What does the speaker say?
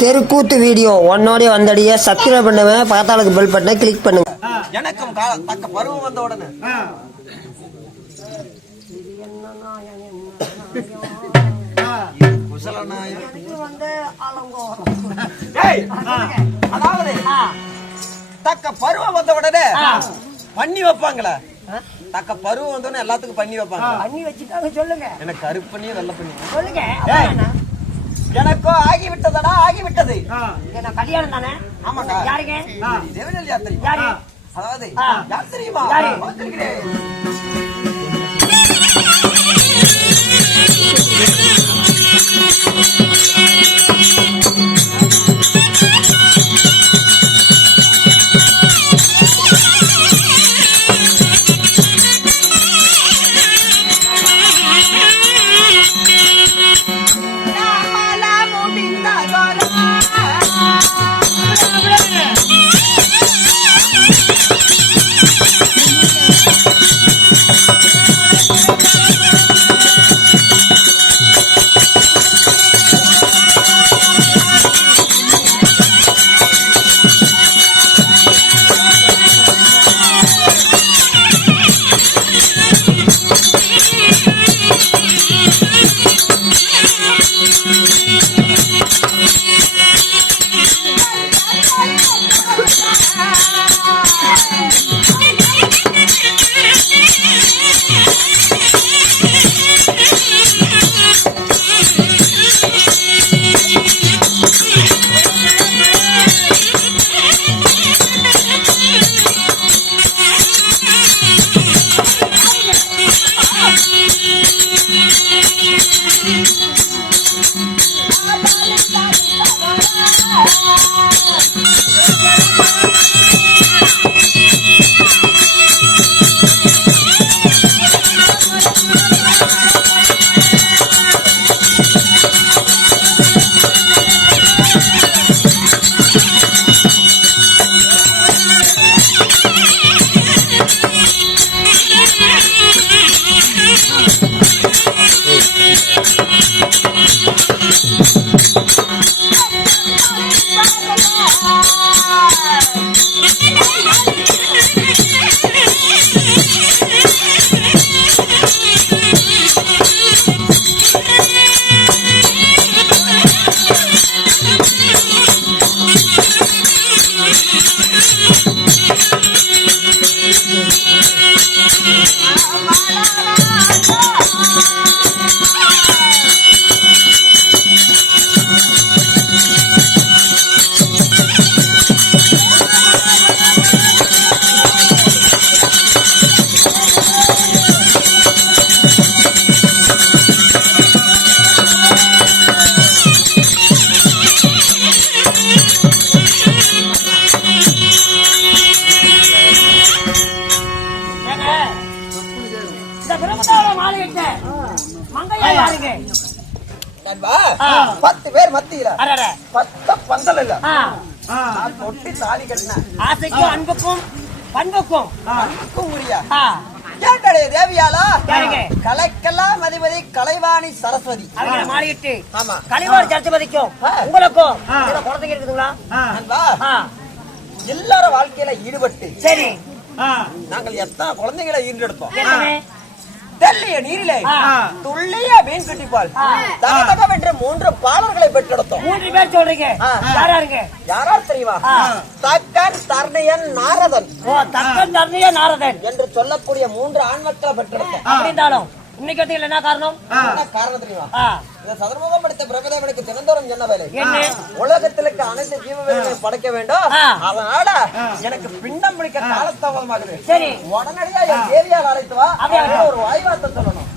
தெருக்கூத்து வீடியோ உன்னோடய வந்தடிய சப்ஸ்கிரைப் பண்ணுவேன், பக்கத்தாளுக்கு பெல் பட்டனை கிளிக் பண்ணுங்க. எனக்கும் தக்க பருவம் வந்த உடனே அதாவது தக்க பருவம் வந்த உடனே பண்ணி வைப்பாங்களா? தக்க பருவம் வந்தோடனே எல்லாத்துக்கும் பண்ணி வைப்பாங்க. பண்ணி வச்சுட்டாங்க சொல்லுங்க. எனக்கு கருப்பு பண்ணி வெள்ளை பண்ணி சொல்லுங்க. எனக்கோ ஆகிவிட்டதடா, ஆகிவிட்டது. கல்யாணம் தானே? ஆமாங்க. யாருங்க? தேவநெல் யாத்திரை. யாரு? அதாவது யார் தெரியுமா? வந்திருக்கிறேன். பத்து பேர் மத்தியில 10 பந்தல் இல்ல தொட்டி தாலி கட்டின ஆசைக்கும் அன்புக்கும் பண்புக்கும் உரிய ஏண்டடைய தேவியாலா கலைக்கெல்லாம் அதிபதி கலைவாணி சரஸ்வதி மாறிட்டு கலைவாணி சரஸ்வதிக்கும் உங்களுக்கும் குழந்தைங்க இருக்குதுங்களா? எல்லாரும் வாழ்க்கையில ஈடுபட்டு சரி நாங்கள் எத்தனை குழந்தைகளை ஈண்டெடுத்தோம். தெல்லிய நீரிலே துள்ளிய மீன் குட்டிப்பால் தகதகவென்று 3 பாலர்களை பெற்றெடுத்தோம். 3 பேர் சொல்றீங்க. யாராருங்க? யாரார் தெரியுமா? தக்கன், தர்ணியன், நாரதன். தக்கன், தர்ணியன், நாரதன் என்று சொல்லக்கூடிய 3 ஆண் மக்களை பெற்றெடுத்தோம். அப்படி இருந்தாலும் இன்னைக்கு என்ன காரணம்? என்ன காரணம் தெரியுமா? இந்த சதுர்முகம் படைத்த பிரபதேவனுக்கு தினந்தோறும் என்ன வேலை? உலகத்திற்கு அனைத்து ஜீவவேதனையும் படைக்க வேண்டும். அதனால எனக்கு பிண்டம் பிடிக்க காலத்தாமதமாகுது. சரி, உடனடியா என் தேவியால் அழைத்து வா. ஒரு வாய்வார்த்தை சொல்லணும்.